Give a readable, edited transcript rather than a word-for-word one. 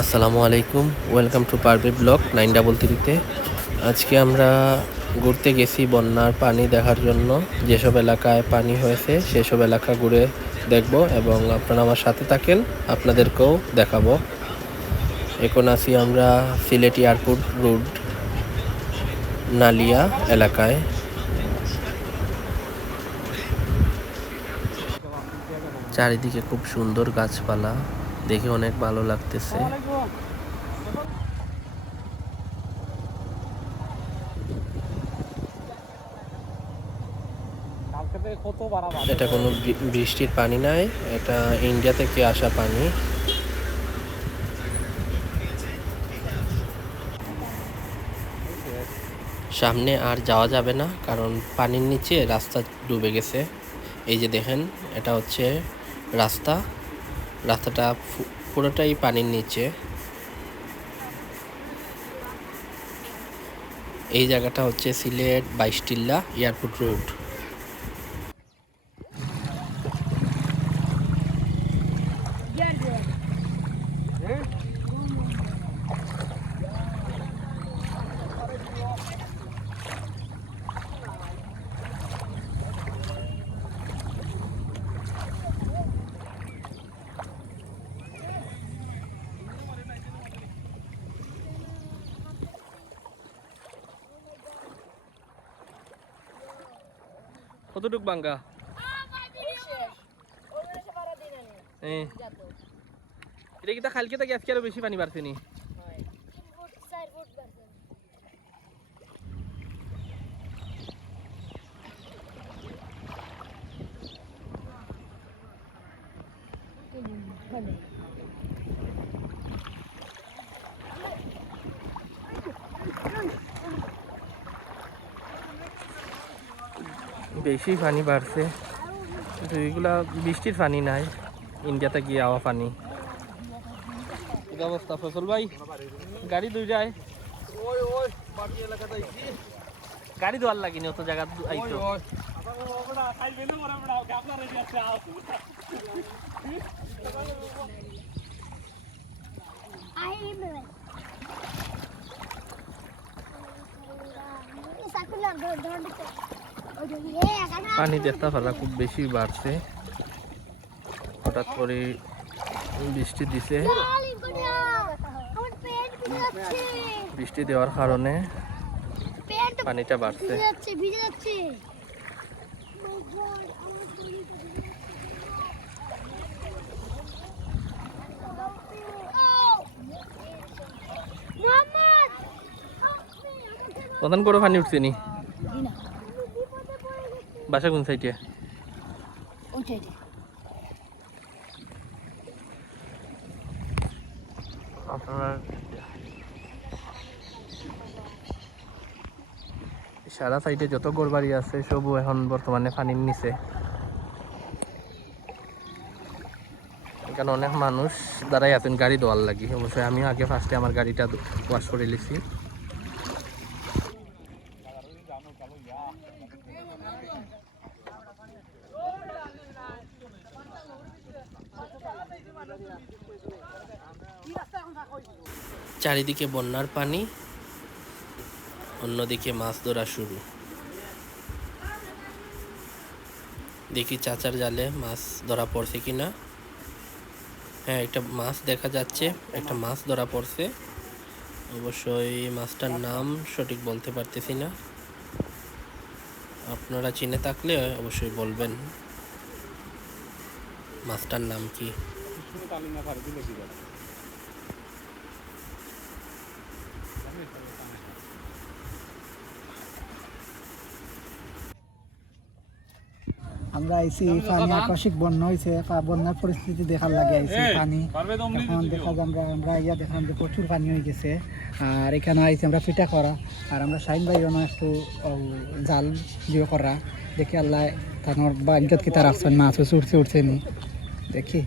আসসালামু আলাইকুম, welcome to Parvez blog 933-তে। আজকে আমরা ঘুরতে গেছি বন্যার পানি দেখার জন্য। যেসব এলাকায় পানি হয়েছে সেসব এলাকা ঘুরে দেখব এবং আপনারা আমার সাথে থাকেন, আপনাদেরকেও দেখাবো। এখন আছি আমরা সিলেট এয়ারপোর্ট রোড নালিয়া এলাকায়। চারিদিকে খুব সুন্দর গাছপালা, দেখে অনেক ভালো লাগতেছে। এটা কোনো বৃষ্টির পানি নাই, এটা ইন্ডিয়া থেকে আসা পানি। সামনে আর যাওয়া যাবে না, কারণ পানির নিচে রাস্তা ডুবে গেছে। এই যে দেখেন, এটা হচ্ছে রাস্তাটা পুরোটাই পানির নিচে। এই জায়গাটা হচ্ছে সিলেট 22 টিল্লা এয়ারপোর্ট রোড। কতটুক বাঙ্গা? এটা কি কালকে থেকে আজকে আরো বেশি পানি বাড়ছে নি? বেশি পানি বাড়ছে, কিন্তু এগুলা বৃষ্টির পানি নাই, ইন্ডিয়াতে গিয়ে আওয়া পানি। কি অবস্থা ফসল ভাই? গাড়ি দুই যায়, গাড়ি দোয়ার লাগিনি অত জায়গা আইতো। পানি দেখতে ফেলা খুব বেশি বাড়ছে, হঠাৎ করে বৃষ্টি দিছে। বৃষ্টি দেওয়ার কারণে পানিটা বাড়ছে। প্রধান করে পানি উঠছে নি? বাসা কোন সাইডে? আপনার সারা সাইডে যত ঘরবাড়ি আছে সব এখন বর্তমানে পানির নিচে। এখানে অনেক মানুষ দাঁড়াই আছেন গাড়ি ধোয়ার লাগি। অবশ্যই আমিও আগে ফার্স্টে আমার গাড়িটা ওয়াশ করে নিয়েছি। চারিদিকে বন্যার পানি, অন্যদিকে মাছ ধরা শুরু। দেখি চাচার জালে মাছ ধরা পড়ছে কিনা। হ্যাঁ, একটা মাছ দেখা যাচ্ছে, একটা মাছ ধরা পড়ছে। অবশ্যই মাছটার নাম সঠিক বলতে পারতেছি না, আপনারা চিনে থাকলে অবশ্যই বলবেন মাছটার নাম কি। আমরা আইসি পানি আকস্মিক বন্যা হয়েছে, বন্যার পরিস্থিতি দেখার লাগে আইসি পানি। এখন দেখা আমরা ইয়া দেখলাম যে প্রচুর পানি হয়ে গেছে। আর এখানে আইসি আমরা পিঠা করা, আর আমরা শাইন ভাই একটু জাল দিয়ে করা। দেখি আল্লাহ তার ভাগ্যত কি তার আসছেন, মাছ উঠছে নি দেখি।